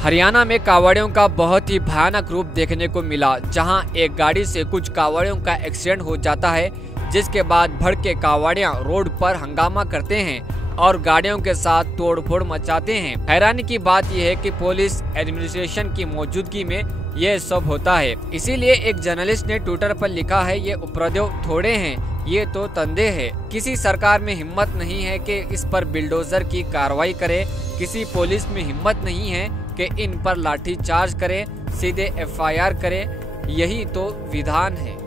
हरियाणा में कांवड़ियों का बहुत ही भयानक रूप देखने को मिला, जहां एक गाड़ी से कुछ कांवड़ियों का एक्सीडेंट हो जाता है, जिसके बाद भड़के कांवड़ियां रोड पर हंगामा करते हैं और गाड़ियों के साथ तोड़फोड़ मचाते हैं। हैरानी की बात यह है कि पुलिस एडमिनिस्ट्रेशन की मौजूदगी में यह सब होता है। इसीलिए एक जर्नलिस्ट ने ट्विटर पर लिखा है, ये उपद्रव थोड़े हैं, ये तो तंदे है। किसी सरकार में हिम्मत नहीं है कि इस पर बिल्डोजर की कार्रवाई करे, किसी पुलिस में हिम्मत नहीं है कि इन पर लाठी चार्ज करे, सीधे एफआईआर करे। यही तो विधान है।